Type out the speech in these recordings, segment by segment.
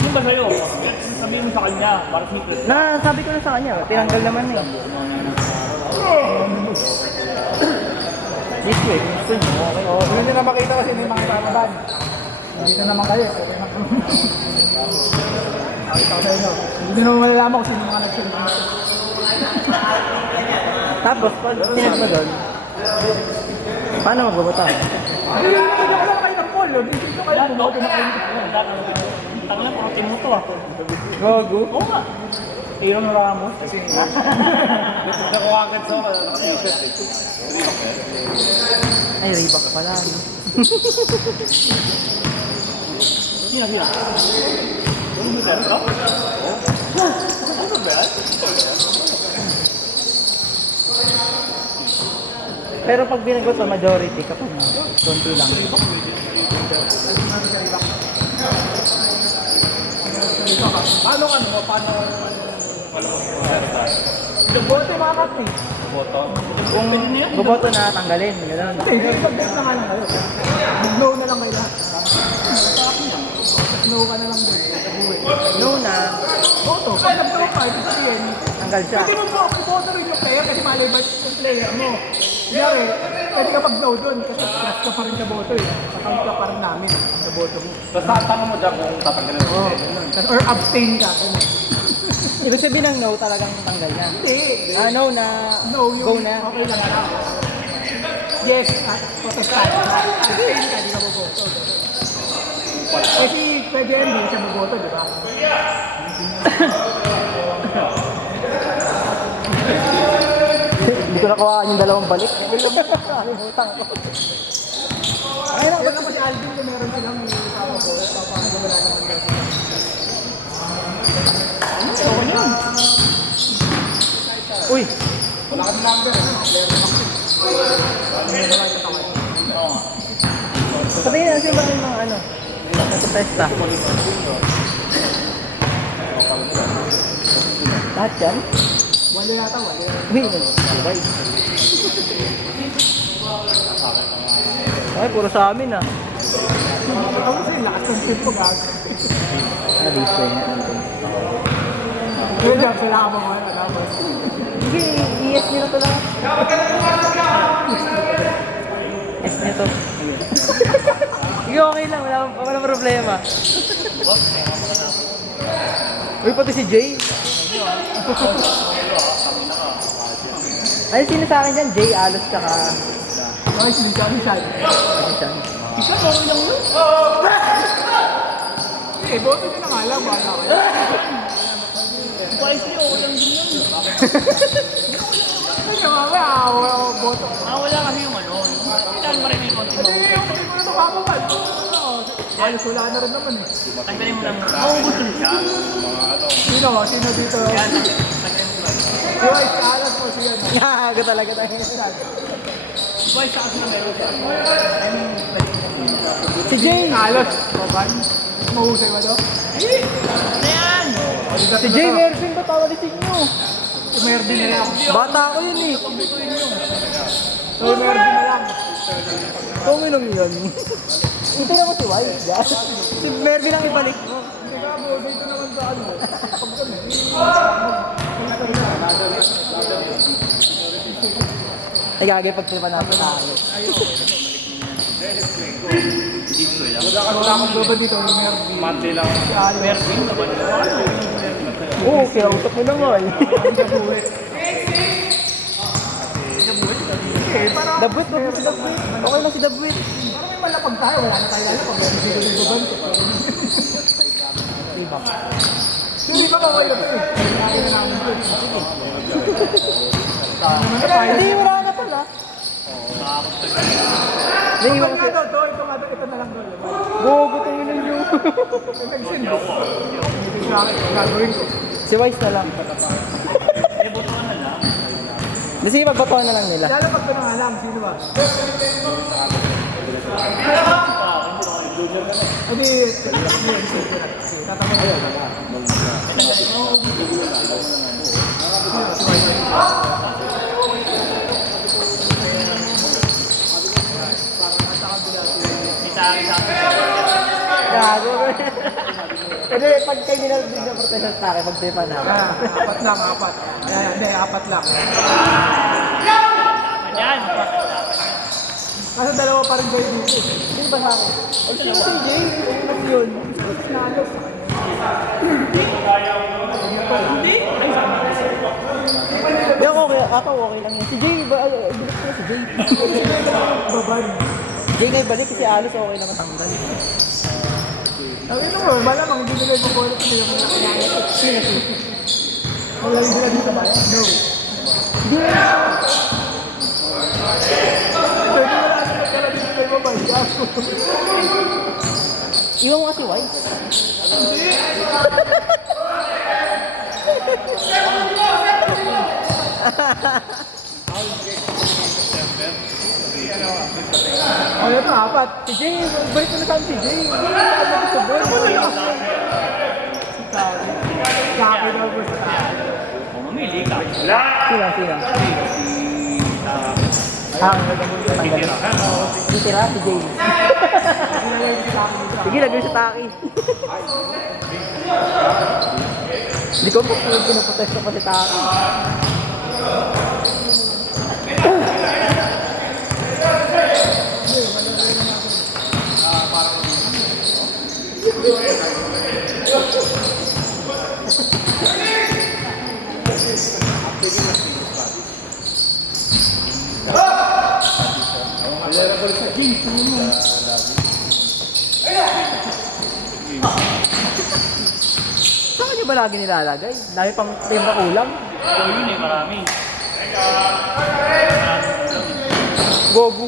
Yung ba sa'yo? Sabihin mo sa kanya, para secret. Sabi ko na sa kanya, tinanggal naman eh. This way, gusto nyo, okay. Oo, hindi na makita kasi may mga kalaban. Dito naman kayo. Okay na. Nakita ko sa inyo. Hindi naman malalaman kung sino mga nag-send dito. Tapos, pag sinag mo doon, paano magbubuta? Hindi ko lang kayo ng poll. Hindi ko kayo bumoto na kayo. Tanga lang, pang team mo to ah. Gogo? Oo nga. Aaron Ramos. Kasi Nakuha agad sa ako. Ay, Reebok pala. Sino? Ano mo tayo? Ano ba? Pero pag binagot sa majority, kapag konti lang. paano mo? Paano? Boto mga kapni. Kung buboto na tanggalin, gano'n. Hindi, pag-bet na nga lang kayo. No na lang kayo lahat. No ka na lang doon. No na, Boto. Pag nagtawa ka, ito sabihin. tanggal siya. Pwede mo boto rin yung player kasi malay ba yung player mo. Kunyari, pwede ka pag-no doon kasi plus ka pa rin sa boto eh. Account ka pa rin namin sa boto mo. Basta tanong mo dyan kung tatanggalin mo. Oo, or abstain ka. Ibig sabihin ng no talagang tanggal na. Hindi. No na, No, yung go na. okay lang lang. Yes, protestan. Abstain ka, di ka boboto. Kasi pwede rin hindi siya boboto, di ba? Hindi ko nakuhaan yung dalawang balik. Nakalimutan ko. Ay, lang ba si Alvin na meron silang tama ko, papakagawala naman daw. Okay na. Uy! Wala ka number, ano? Player na kasi. Sabihin na siya yung mga ano, nasa-testa. Lahat yan? Wala yata, wala. Uy, nag-survive. Ay, puro sa amin ah. Ako kasi lakas ng trip ko, gago. This way nga. Kaya dyan, sila ka mga ano, tapos. Sige, i-yes nyo na to lang. Yes nyo to. Sige, okay lang. Wala problema. Uy, pati si Jay. Ay, sino sa akin dyan? Jay, Alos, tsaka... Okay, sinisyan. Siya. Ikaw, okay lang yun. Eh, boto nyo na nga lang, bahala kayo. Wise niyo, walang din yun. Kasi mamaya, wala ko boto. Wala kasi yung ano. Kailangan pa rin yung konti mo. Hindi, yung hindi ko na ito kakawal. Ayos, wala na rin naman eh. Tanggalin mo lang. Mauubos na siya. Sino? Sino dito? Yan, tanggalin mo lang. Wise, kaalat mo siya. Gago talaga tayo. Wise sa kasi na meron siya. Si Jay! Kaalat. Baban. Mahusay ba to? Ano yan? Si Jay Mervin, ba't tawalisin nyo? Mervin na lang. Bata ako yun eh. Mervin na lang. Kung yun yun. Hindi na ko si Wise, ya. Si Mervin ang ibalik mo. Hindi ka mo, dito naman sa ano. Ay, gagay pagtripan natin tayo. Wala akong doba dito, Mervin. Monday lang. Si Alo. Mervin na ba? Oo, kaya usap mo naman. Eh, parang Dabwit, wag mo si Dabwit. Okay lang si Dabwit. parang may malapag tayo, wala na tayo lalo pag meron dito ng doban ko. Hindi ba kaway ito eh? Kaya na namin ito. Hindi, wala na pala. Hindi, iwan ko Ito, ito na lang doon. Gogo, tingin nyo. Nag-send ko. Hindi ko gagawin ko. Si Wise na lang. Sige, magbatuhan na lang nila. Lalapag ko na nga lang, sino ba? Hindi, tatanong ko. May sa akin sa akin. Gago. Kasi pag kayo nila sa akin, mag-depa na. Apat lang, apat. Ayan, hindi, apat lang. Ayan. Kasi dalawa pa rin kayo dito. Sino ba sa akin? Ay, sino si Jay? Ano yun? Nalo. Hindi. Ay, sama. Hindi ako okay lang yun. Si Jay, bilis ko si Jay. Baban. Jay na ibalik kasi Alice okay naman tanggal. Ang ito mo, malamang hindi nila yung bullet nila mga kailangan. Wala sila dito ba? No. Hindi na. Pwede wala sila pala dito kayo ba? Iwan mo kasi White. Oh, ito apat. Si Jay, balik mo na saan si Jay. Hindi na ano gusto mo. Sa akin daw gusto. Kung mamili ka. Sino? Titira si Jay. Sige, lagay sa taki. Hindi ko po pinaprotesta pa si taki. Saan nyo ba lagi nilalagay? Dami pang timba kulang. So yun eh, marami. Gogo.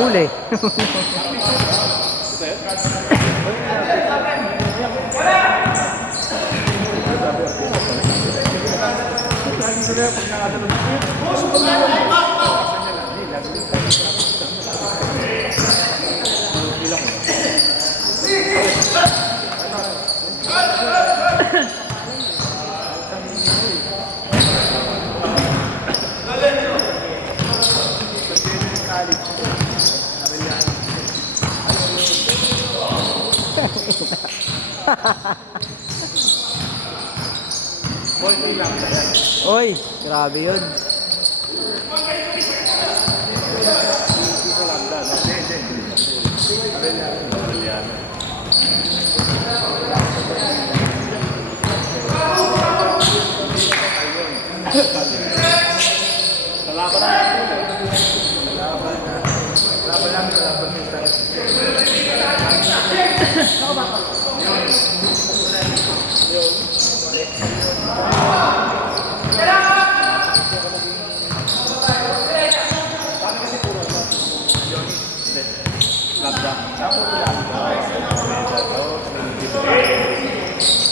Uli. Oy, grabe yun.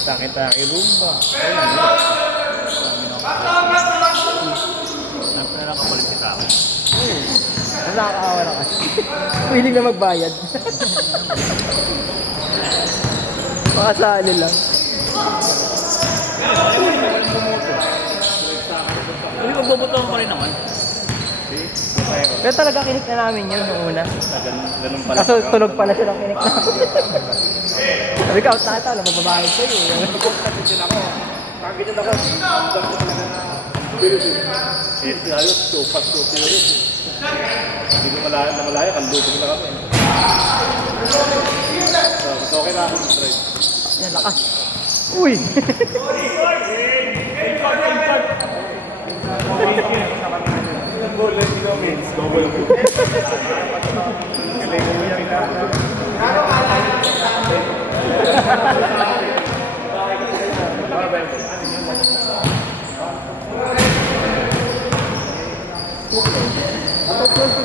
Taki-taki rumba. Nakakapalit si tao. Ang nakakaawa na kasi. Willing na magbayad. Makasali lang. Hindi, magboboto pa rin naman. Pero talaga kinik na namin yun yung una. Ganun pala. Kaso tulog pala silang kinik namin. Sabi ka, out na ito, alam mo, babayad sa'yo. Ayos, sopas, sopas. Hindi ko malaya, kandupin na kami. So, okay na ako mag-drive. Yan, lakas. Uy! Double.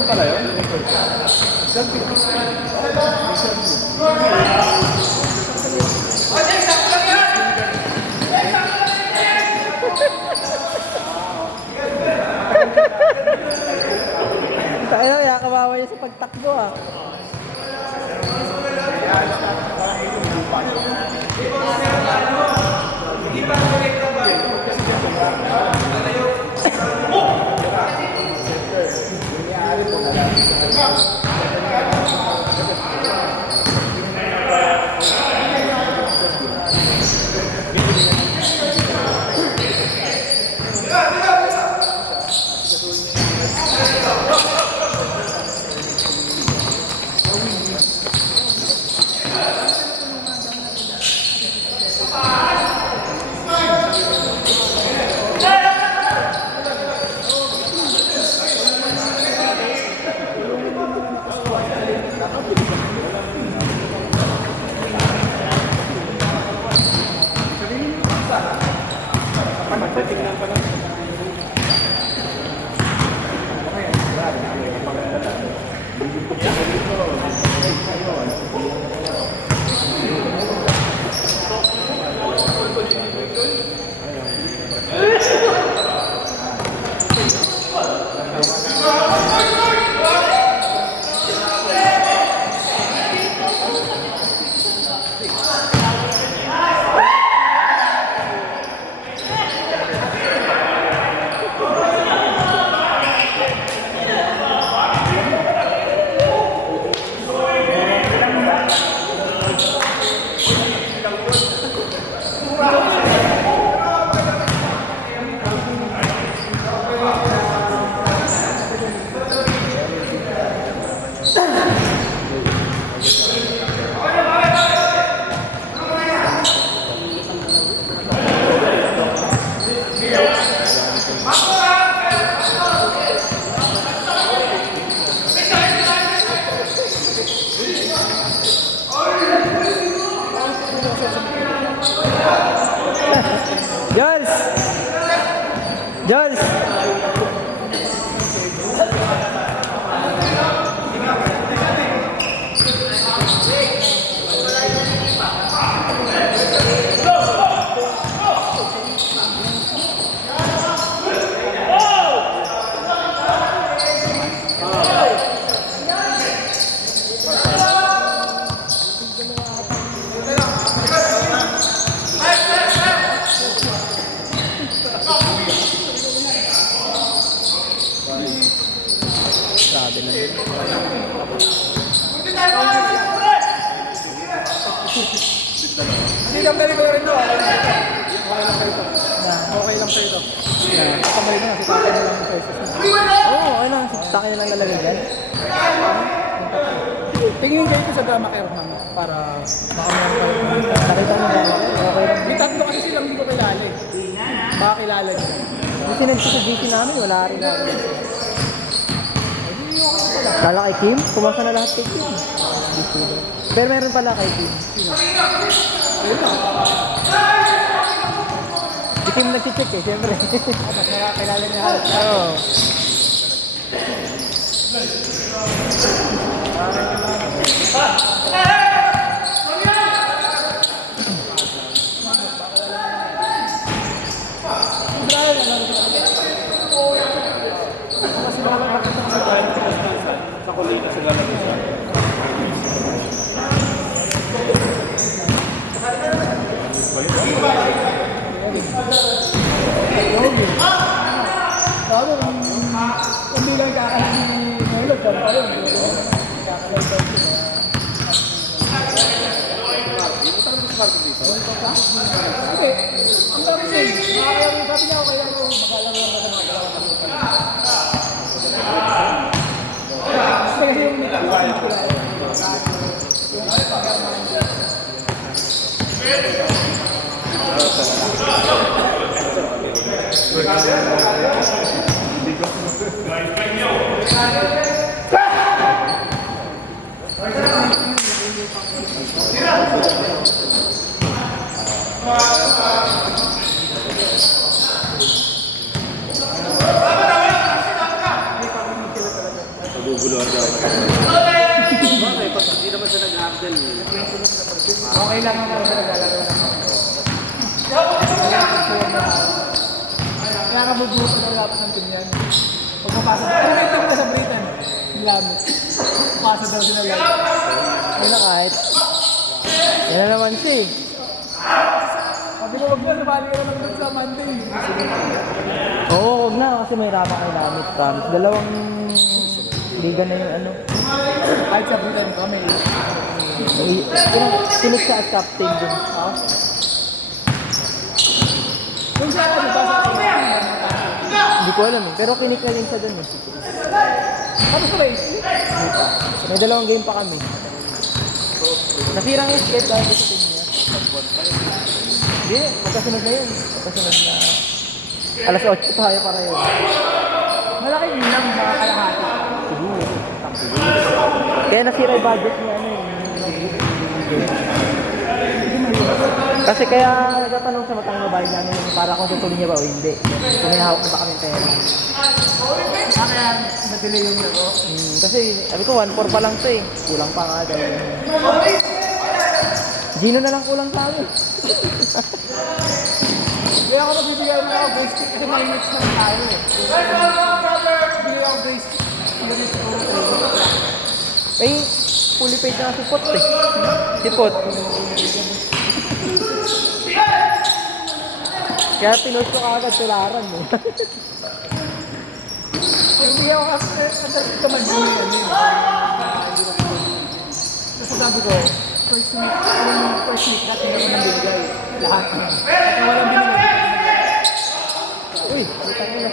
Pala yun? Tayo, kawawa niya sa pagtakbo ah. Jules! Jules! Sabi na. Hindi ka pwede ko rin ito. Okay lang sa'yo ito. Kakamay mo na, sitake na lang yung pesos. Oo, okay lang. Sakay na lang nalagay dyan. Tingin kayo ito sa drama care, ma'am, para makameron kayo. Nakita mo ba? Okay lang. May tatlo kasi silang hindi ko kilala eh. Baka kilala niyo. Yung sinend ko sa GC namin, wala rin ako. Kala kay Kim? Pumasa na lahat kay Kim. Pero meron pala kay Kim. Si Kim nag-check eh, siyempre. Mas nakakilala niya halos. Oo. Sa kulina sila nag-isa. Bago, hindi lang kakasin ni Melo, pero pa rin. Kakalag daw sila. Hindi, ang dami siya. Sabi niya ako kailangan ko magalaro ako sa mga galaw. Kasi yung nagkakasin ko lang. Naguguluhan daw. Bakit? Pag hindi naman siya nag-handle. Okay lang naman sa naglalaro na. Kaya ka magbuo sa dapat ng team yan. Pag mapasa, ano na ito na sa Britain? Lamit. Mapasa daw sila lang. Ay na kahit. Yan na naman siya eh. Sabi ko, wag na, sumali ka naman doon sa Monday. Oo, huwag na kasi may rama kay Lamit. Promise. Dalawang liga na yung ano. Kahit sa Britain kami. Sinot siya as captain dun. Kung siya ka, diba sa akin? Hindi ko alam eh. Pero kinik na rin siya dun eh. Tapos ko race. May dalawang game pa kami. Nasirang yung skate dahil sa team niya. Hindi, magkasunod na yun. Magkasunod na. Alas 8 tayo para yun. Malaki yun lang sa kalahati. Siguro. Kaya nasira yung budget niya ano yun. Kasi kaya nagtatanong sa matang mobile namin para kung tutuloy niya ba o hindi. Kung may hawak na ba kami pera. Kaya na-delay yung laro. Kasi sabi ko 1-4 pa lang to eh. Kulang pa nga dahil. Gino na lang kulang sa amin. Kaya ako nagbibigay mo ako grace kick kasi 9 minutes lang tayo eh. Bigay ako grace kick. Hindi siguro Eh, fully paid na si Pot eh. Si Pot. Kaya pinost ko agad tularan mo. Hindi ako kasi ka mag-gawin yan yun. Kasi sabi ko, first week natin naman nabigay lahat. At walang binigay. Uy, palitan mo na.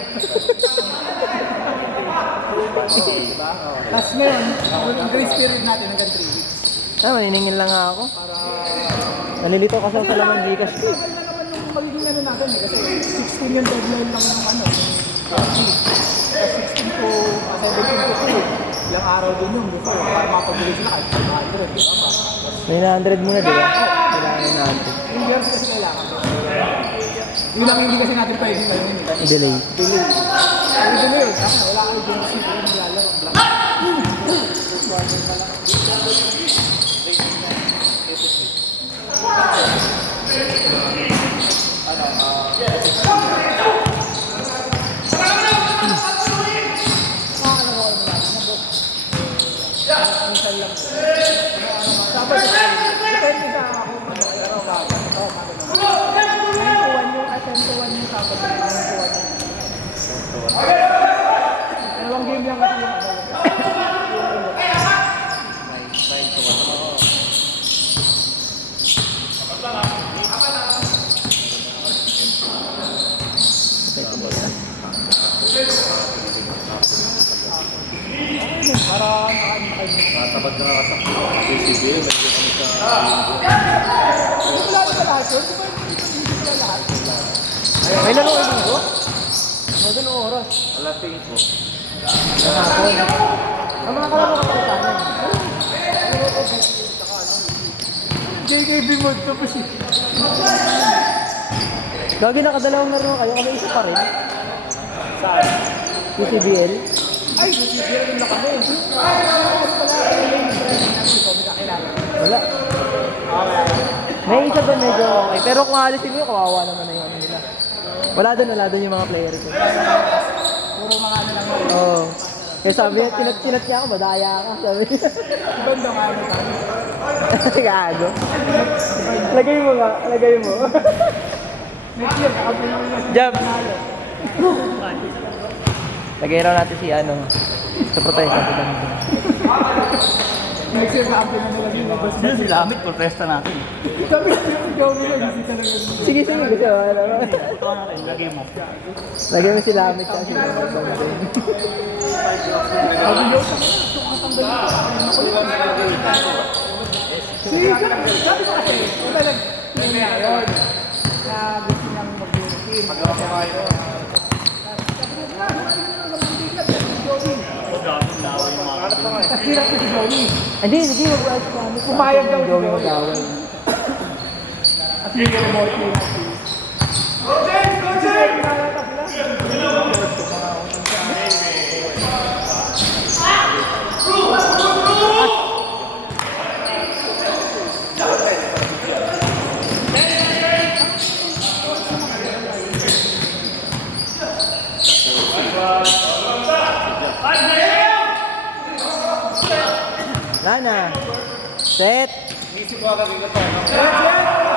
Tapos ngayon, ang grace period natin hanggang 3 weeks. Maniningin lang nga ako. Nalilito kasi ako sa laman Gcash ko. Kaya naman yung magiging ano natin eh, kasi 16 yung deadline lang ng ano. Tapos 16 to 17 to 2. Ilang araw din yung before para mapabilis sila kahit 500, di ba? May 900 muna, di ba? Kailangan natin. Yung years kasi kailangan. Yun lang hindi kasi natin pwedeng ano yun. I-delay. Delay. Ang delay, kasi wala kang years yung nilalaro. Dapat depende sa ako mag-araw ka. Oo, bakit naman? 9 to 1 yung at 10 to 1 yung dapat 9 to 1. Dalawang game lang kasi yung ano. Para Matabad na nga sa PCB. Medyo kami sa... hindi ko lang sa lahat yun. Hindi ko lang lahat. May laro yung linggo? Ano doon oras? Alas 5 po. Hapon. Ang mga kalaro ka pala tayo. JKB mode to po siya. Gagi nakadalawang laro kayo, kami isa pa rin. Saan? PCBL. Ay, sisira din na kami. Mas pala kayo yung friend natin ko, may kakilala. Wala. May isa doon medyo okay. Pero kung alisin mo yun, kawawa naman na yung ano nila. Wala doon yung mga player ko. Puro mga ano lang yun. Oo. Kaya sabi niya, tinat niya ako, madaya ka. Sabi niya. Banda nga ano tayo. Gago. Lagay mo nga, lagay mo. Next year, kakabay naman yung Jab. panalo. Lagay raw natin si ano, sa protesta sa ganito. Next year, kakabay na nila yung labas. Sino si Lamit? Protesta natin. Sabi ko, Joey lang, hindi talaga. Sige, sige, gusto mo. Ano? Ito natin, lagay mo. Lagay mo si Lamit kasi. Sabi ko, kakatanggal ko. Sige, sabi ko kasi, wala lang, yun na yun. Na gusto niyang mag-team. Magawa ko kayo. Dami na yung mga Pangarap pa nga eh. Kasi hirap ko si Joey. Hindi, mag-ayos ka. Pumayag daw si Joey Joey. mag-away. At hindi ko remote play natin. Go James! Go James! Lana. Set. Isip ko agad yung ito.